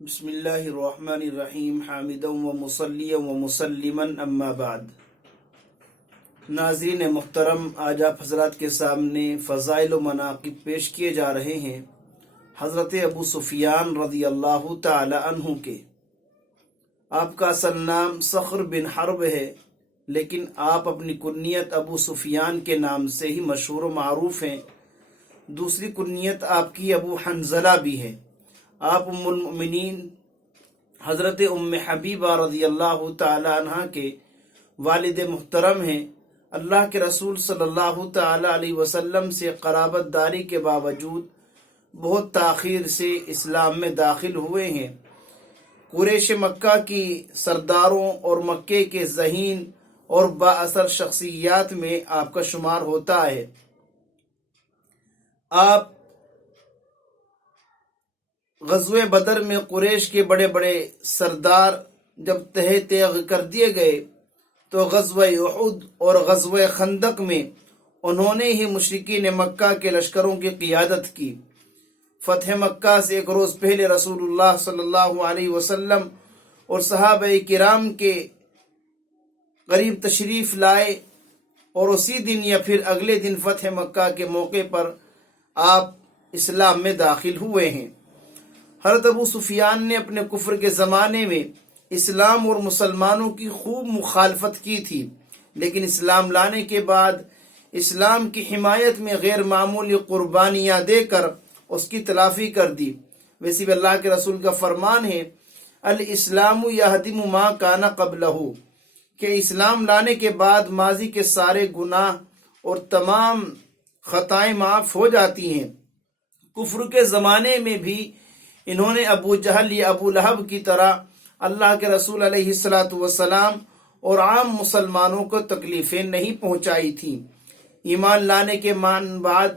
بسم اللہ الرحمن الرحیم حامدا و مصلیا و مسلما اما بعد۔ ناظرین محترم، آج آپ حضرات کے سامنے فضائل و مناقب پیش کیے جا رہے ہیں حضرت ابو سفیان رضی اللہ تعالی عنہ کے۔ آپ کا اصل نام صخر بن حرب ہے، لیکن آپ اپنی کنیت ابو سفیان کے نام سے ہی مشہور و معروف ہیں۔ دوسری کنیت آپ کی ابو حنظلہ بھی ہے۔ آپ ام المؤمنین حضرت ام حبیبہ رضی اللہ تعالی عنہ کے والد محترم ہیں۔ اللہ کے رسول صلی اللہ تعالی علیہ وسلم سے قرابت داری کے باوجود بہت تاخیر سے اسلام میں داخل ہوئے ہیں۔ قریش مکہ کی سرداروں اور مکے کے ذہین اور با اثر شخصیات میں آپ کا شمار ہوتا ہے۔ آپ غزوہ بدر میں قریش کے بڑے بڑے سردار جب تہہ تیغ کر دیے گئے تو غزوہ احد اور غزوہ خندق میں انہوں نے ہی مشرکین مکہ کے لشکروں کی قیادت کی۔ فتح مکہ سے ایک روز پہلے رسول اللہ صلی اللہ علیہ وسلم اور صحابہ کرام کے قریب تشریف لائے، اور اسی دن یا پھر اگلے دن فتح مکہ کے موقع پر آپ اسلام میں داخل ہوئے ہیں۔ حضرت ابو سفیان نے اپنے کفر کے زمانے میں اسلام اور مسلمانوں کی خوب مخالفت کی تھی، لیکن اسلام لانے کے بعد اسلام کی حمایت میں غیر معمولی قربانیاں دے کر اس کی تلافی کر دی۔ ویسے بھی اللہ کے رسول کا فرمان ہے، الاسلام یہدم ما کان قبلہ، کہ اسلام لانے کے بعد ماضی کے سارے گناہ اور تمام خطائیں معاف ہو جاتی ہیں۔ کفر کے زمانے میں بھی انہوں نے ابو جہل یا ابو لہب کی طرح اللہ کے رسول علیہ السلام اور عام مسلمانوں کو تکلیفیں نہیں پہنچائی تھیں۔ ایمان لانے کے بعد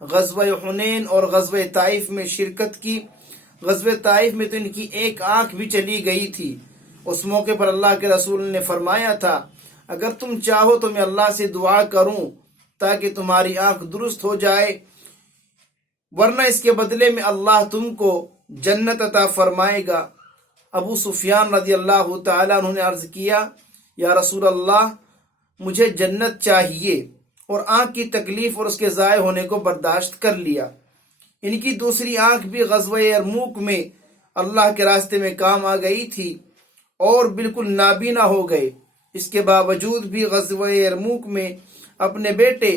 غزوہ حنین اور غزوہ طائف میں شرکت کی۔ غزوہ طائف میں تو ان کی ایک آنکھ بھی چلی گئی تھی۔ اس موقع پر اللہ کے رسول نے فرمایا تھا، اگر تم چاہو تو میں اللہ سے دعا کروں تاکہ تمہاری آنکھ درست ہو جائے، ورنہ اس کے بدلے میں اللہ تم کو جنت عطا فرمائے گا۔ ابو سفیان رضی اللہ تعالیٰ عنہ نے عرض کیا، یا رسول اللہ، مجھے جنت چاہیے، اور آنکھ کی تکلیف اور اس کے ضائع ہونے کو برداشت کر لیا۔ ان کی دوسری آنکھ بھی غزوہ یرموک میں اللہ کے راستے میں کام آ گئی تھی اور بالکل نابینا ہو گئے۔ اس کے باوجود بھی غزوہ یرموک میں اپنے بیٹے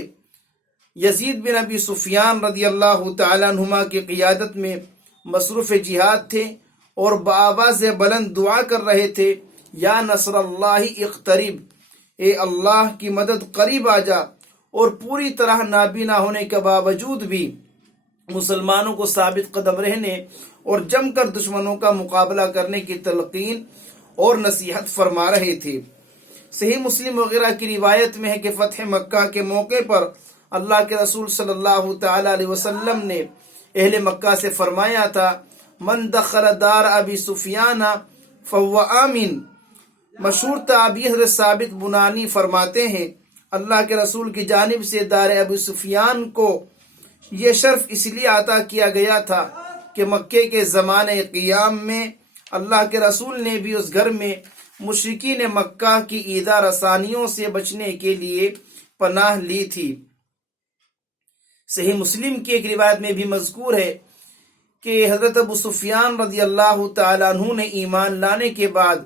یزید بن ابی سفیان رضی اللہ تعالیٰ عنہما کی قیادت میں مصروف جہاد تھے اور بآواز بلند دعا کر رہے تھے، یا نصر اللہ اقترب، اے اللہ کی مدد قریب آ جا۔ اور پوری طرح نابینا ہونے کے باوجود بھی مسلمانوں کو ثابت قدم رہنے اور جم کر دشمنوں کا مقابلہ کرنے کی تلقین اور نصیحت فرما رہے تھے۔ صحیح مسلم وغیرہ کی روایت میں ہے کہ فتح مکہ کے موقع پر اللہ کے رسول صلی اللہ تعالی علیہ وسلم نے اہل مکہ سے فرمایا تھا، من دخل دار ابی سفیان فہو آمن۔ مشہور تابعی حضرت ثابت بنانی فرماتے ہیں، اللہ کے رسول کی جانب سے دار ابی سفیان کو یہ شرف اس لیے عطا کیا گیا تھا کہ مکے کے زمانے قیام میں اللہ کے رسول نے بھی اس گھر میں مشرکین مکہ کی ایذا رسانیوں سے بچنے کے لیے پناہ لی تھی۔ صحیح مسلم کی ایک روایت میں بھی مذکور ہے کہ حضرت ابو سفیان رضی اللہ تعالیٰ عنہ نے ایمان لانے کے بعد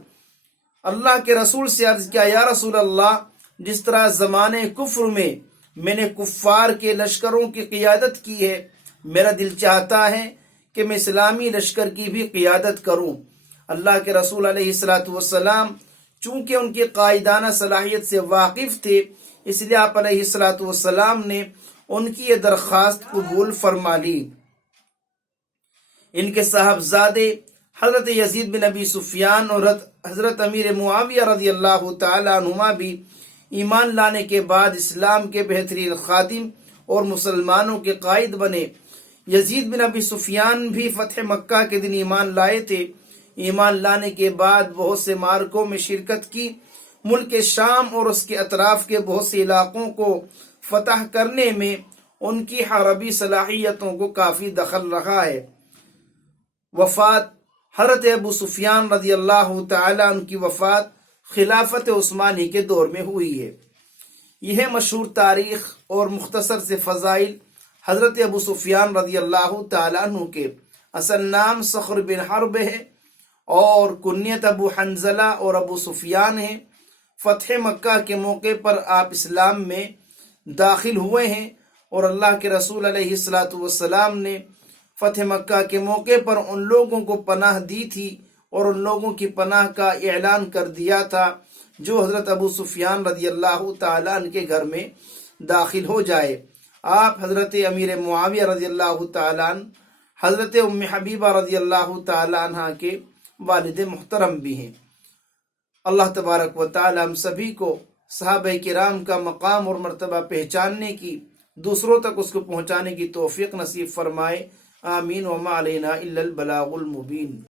اللہ کے رسول سے عرض کیا، یا رسول اللہ، جس طرح زمانے کفر میں نے کفار کے لشکروں کی قیادت کی ہے، میرا دل چاہتا ہے کہ میں اسلامی لشکر کی بھی قیادت کروں۔ اللہ کے رسول علیہ السلام چونکہ ان کی قائدانہ صلاحیت سے واقف تھے، اس لیے آپ علیہ السلام نے ان کی یہ درخواست قبول فرما لی۔ ان کے صاحبزادے حضرت یزید بن ابی سفیان اور حضرت امیر معاویہ رضی اللہ تعالی عنہما بھی ایمان لانے کے بعد اسلام کے بہترین خادم اور مسلمانوں کے قائد بنے۔ یزید بن ابی سفیان بھی فتح مکہ کے دن ایمان لائے تھے۔ ایمان لانے کے بعد بہت سے معرکوں میں شرکت کی۔ ملک شام اور اس کے اطراف کے بہت سے علاقوں کو فتح کرنے میں ان کی حربی صلاحیتوں کو کافی دخل رہا ہے۔ وفات حضرت ابو سفیان رضی اللہ تعالیٰ عنہ کی وفات خلافت عثمانی کے دور میں ہوئی ہے۔ یہ مشہور تاریخ اور مختصر سے فضائل۔ حضرت ابو سفیان رضی اللہ تعالیٰ عنہ کے اصل نام صخر بن حرب ہے اور کنیت ابو حنزلہ اور ابو سفیان ہے۔ فتح مکہ کے موقع پر آپ اسلام میں داخل ہوئے ہیں اور اللہ کے رسول علیہ الصلاۃ والسلام نے فتح مکہ کے موقع پر ان لوگوں کو پناہ دی تھی اور ان لوگوں کی پناہ کا اعلان کر دیا تھا جو حضرت ابو سفیان رضی اللہ تعالیٰ عنہ کے گھر میں داخل ہو جائے۔ آپ حضرت امیر معاویہ رضی اللہ تعالیٰ عنہ، حضرت ام حبیبہ رضی اللہ تعالیٰ عنہ کے والد محترم بھی ہیں۔ اللہ تبارک و تعالی ہم سبھی کو صحابہ کرام کا مقام اور مرتبہ پہچاننے کی، دوسروں تک اس کو پہنچانے کی توفیق نصیب فرمائے۔ آمین۔ وما علینا الا البلاغ المبین۔